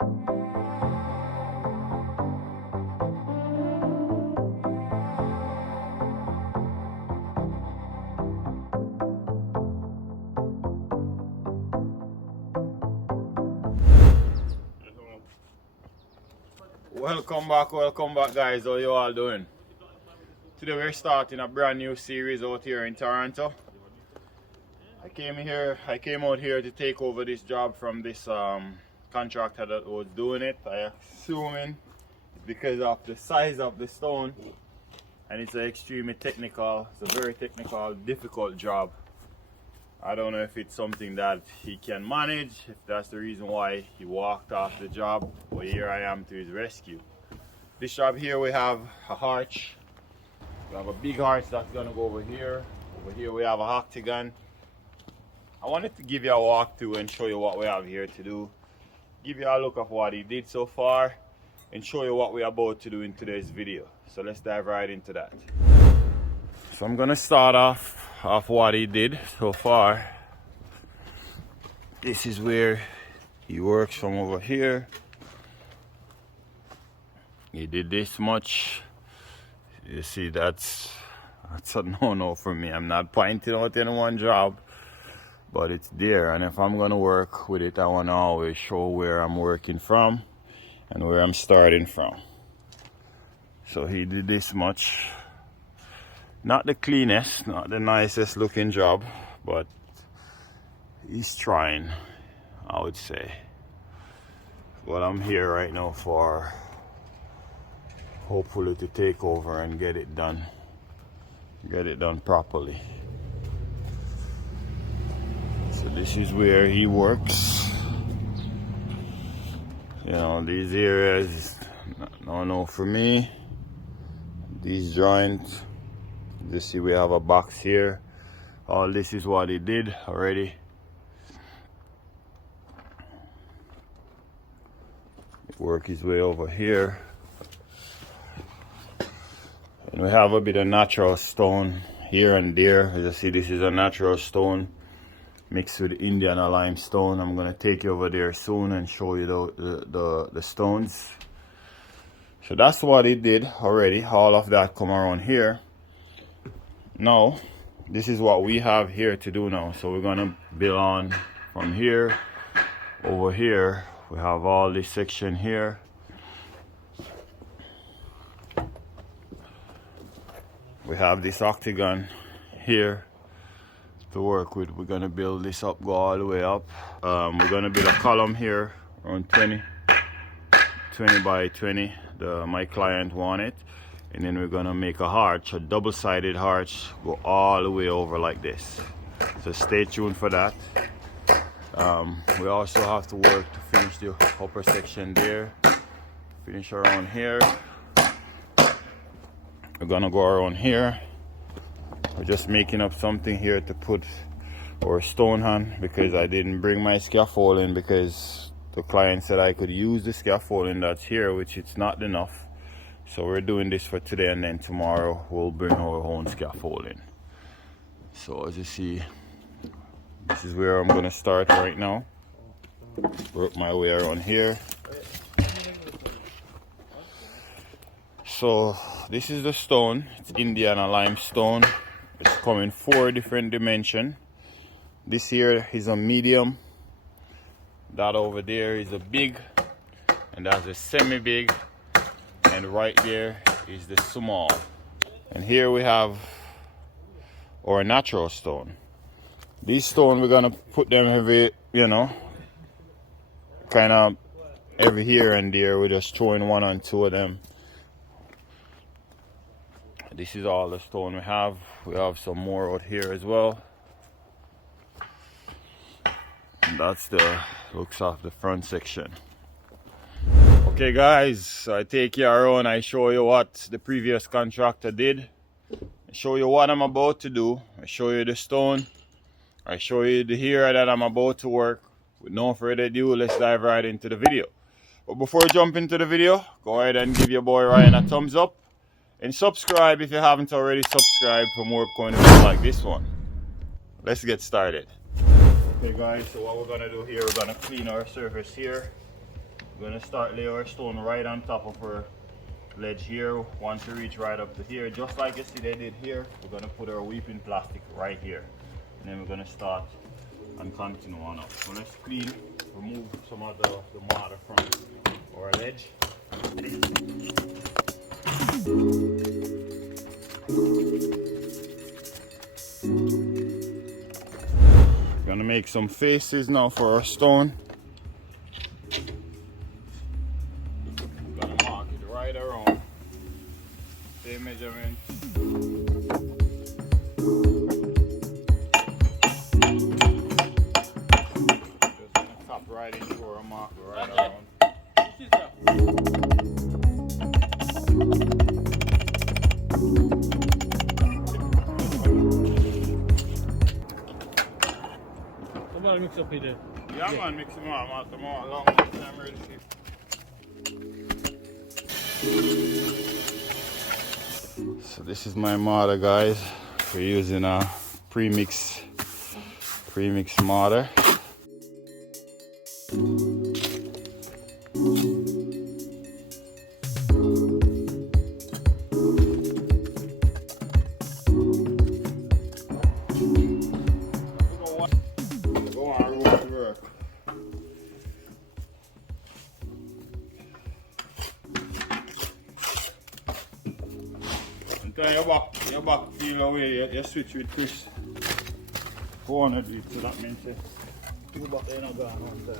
Welcome back guys, how you all doing? Today we're starting a brand new series out here in Toronto. I came out here to take over this job from this contractor that was doing it. I assuming it's because of the size of the stone, and it's extremely technical. It's a very technical, difficult job. I don't know if it's something that he can manage, if that's the reason why he walked off the job, but here I am to his rescue. This job here, we have a arch. We have a big arch that's gonna go over here. Over here we have a octagon. I wanted to give you a walkthrough and show you what we have here to do. Give you a look of what he did so far and show you what we're about to do in today's video. So let's dive right into that. So I'm gonna start off what he did so far. This is where he works from over here. He did this much. You see, that's a no-no for me. I'm not pointing out any one job, but it's there. And if I'm gonna work with it, I wanna always show where I'm working from and where I'm starting from. So he did this much. Not the cleanest, not the nicest looking job, but he's trying, I would say. But I'm here right now for hopefully to take over and get it done properly. So this is where he works. You know, these areas, no for me. These joints, you see we have a box here. All this is what he did already. Work his way over here. And we have a bit of natural stone here and there. As you see, this is a natural stone mixed with Indiana limestone. I'm gonna take you over there soon and show you the stones. So that's what he did already. All of that come around here. Now, this is what we have here to do now. So we're gonna build on from here over here. We have all this section here. We have this octagon here to work with. We're gonna build this up, go all the way up. We're gonna build a column here around 20 by 20. My client wanted. And then we're gonna make a arch, a double-sided arch, go all the way over like this. So stay tuned for that. We also have to work to finish the upper section there. Finish around here. We're gonna go around here. We're just making up something here to put our stone on because I didn't bring my scaffolding because the client said I could use the scaffolding that's here, which it's not enough. So we're doing this for today, and then tomorrow we'll bring our own scaffolding. So as you see, this is where I'm gonna start right now. Work my way around here. So this is the stone. It's Indiana limestone. It's coming 4 different dimensions. This here is a medium. That over there is a big, and that's a semi-big. And right there is the small. And here we have our natural stone. These stone, we're gonna put them every, kind of every here and there. We're just throwing 1 and 2 of them. This is all the stone we have. We have some more out here as well. And that's the looks of the front section. Okay guys, so I take you around, I show you what the previous contractor did. I show you what I'm about to do. I show you the stone. I show you the here that I'm about to work. With no further ado, let's dive right into the video. But before we jump into the video, go ahead and give your boy Ryan a thumbs up. And subscribe if you haven't already subscribed for more upcoming videos like this one. Let's get started. Okay guys, so what we're gonna do here, we're gonna clean our surface here. We're gonna start lay our stone right on top of our ledge here. Once you reach right up to here, just like you see they did here, we're gonna put our weeping plastic right here. And then we're gonna start and continue on up. So let's remove some of the mortar from our ledge. Gonna make some faces now for our stone. Gonna mark it right around. Same measurement. Just gonna tap right into our mark right around. Mix up here. Yeah, man, mix them up. I'm long time ready. So this is my mortar, guys. We're using a premix mortar. Your back feel away, you switch with frist. Go on a deep, so that means you back there not going on there.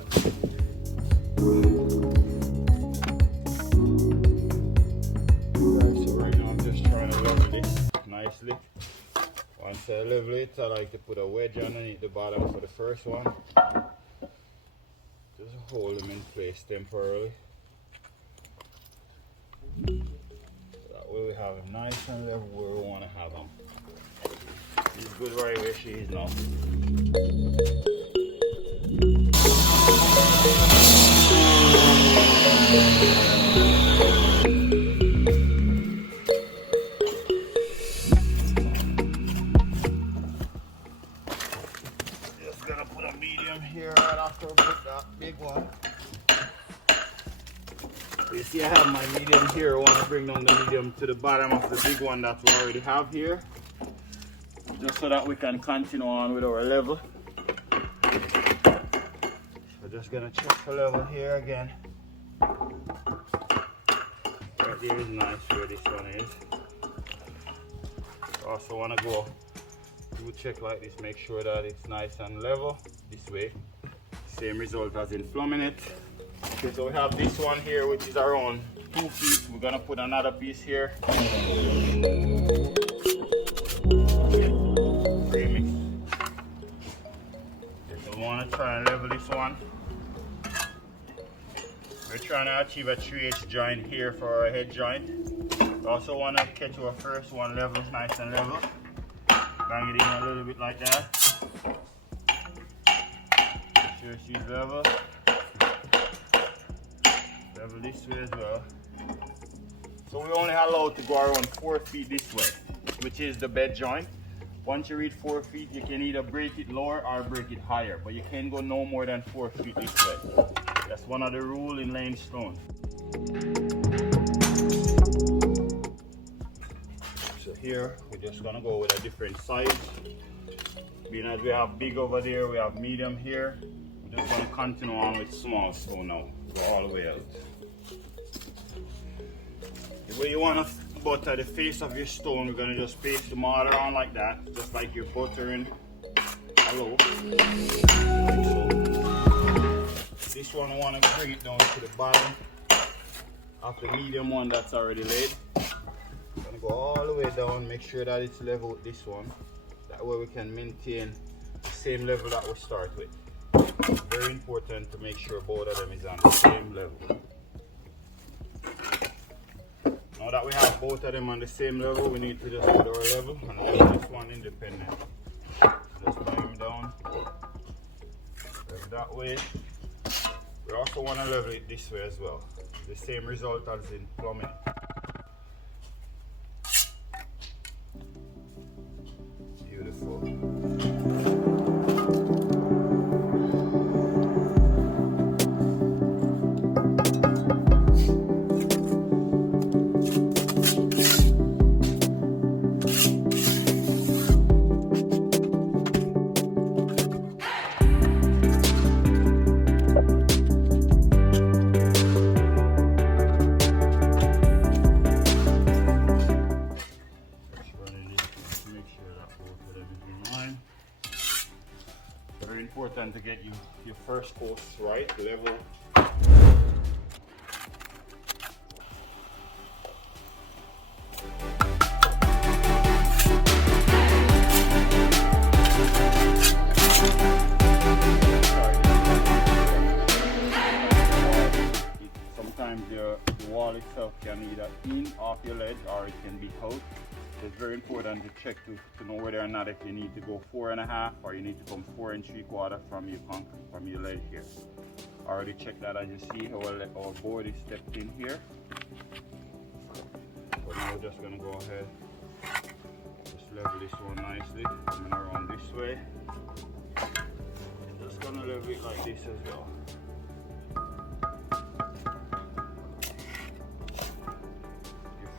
So right now I'm just trying to level this nicely. Once I level it, I like to put a wedge underneath the bottom for the first one. Just hold them in place temporarily. We have them nice and level where we want to have them. She's good right where she is now. Just gonna put a medium here right after we put that big one. You see I have my medium here. I want to bring down the medium to the bottom of the big one that we already have here. Just so that we can continue on with our level. We're just going to check the level here again. Right there is nice where this one is. Also want to go do check like this, make sure that it's nice and level this way. Same result as in plumbing it. Okay, so we have this one here, which is around 2 feet. We're gonna put another piece here. Premix. So we want to try and level this one. We're trying to achieve a 3/8 joint here for our head joint. We also want to catch our first one level, nice and level. Bang it in a little bit like that. Make sure she's level. Level this way as well. So we only allowed to go around 4 feet this way, which is the bed joint. Once you reach 4 feet, you can either break it lower or break it higher, but you can't go no more than 4 feet this way. That's one of the rules in laying stone. So here, we're just gonna go with a different size. Being as we have big over there, we have medium here. We're just gonna continue on with small stone now. Go all the way out. The way you want to butter the face of your stone, we're going to just paste the mortar on like that, just like you're buttering a loaf. Like so. This one I want to bring it down to the bottom of the medium one that's already laid. I'm going to go all the way down, make sure that it's level with this one. That way we can maintain the same level that we start with. Very important to make sure both of them is on the same level. Now that we have both of them on the same level, we need to just put our level and level this one independent. Just bring them down. Level that way. We also want to level it this way as well. The same result as in plumbing. Beautiful. first post right, level. Sometimes the wall itself can either in off your ledge or it can be out. So it's very important to check to know whether or not if you need to go 4.5 or you need to come 4 3/4 from your ledge here. I already checked that, as you see how our board is stepped in here. So now we're just gonna go ahead, just level this one nicely, coming around this way. Just gonna level it like this as well.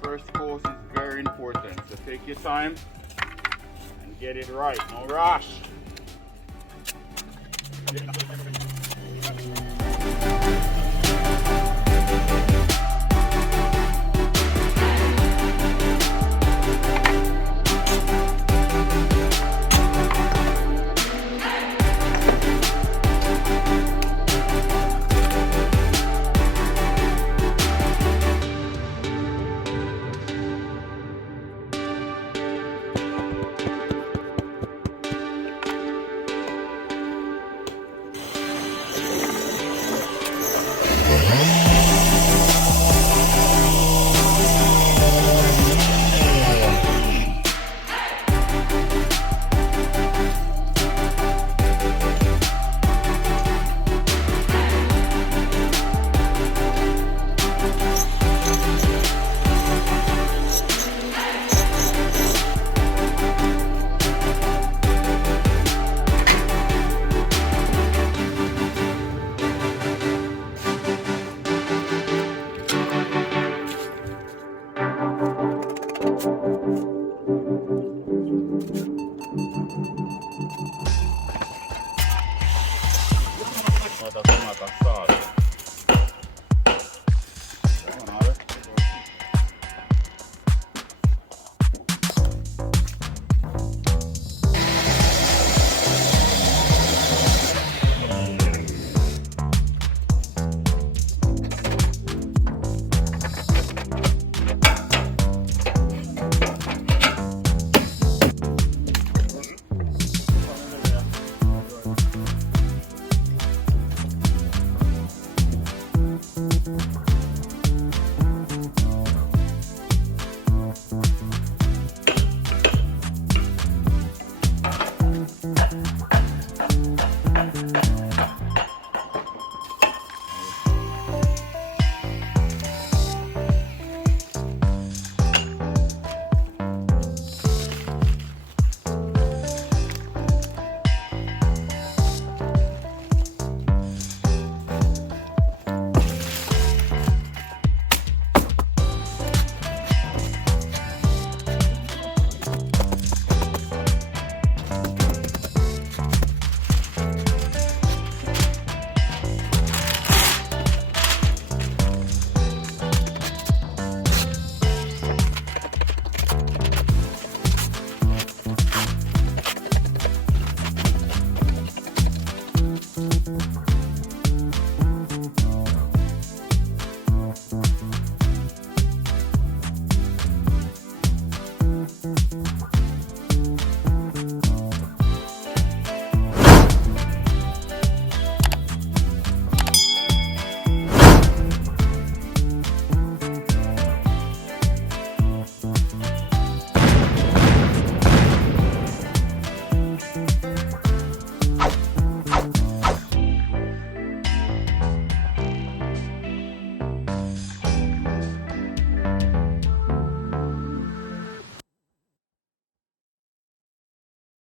First course is very important, so take your time and get it right, no rush. That's not a salt.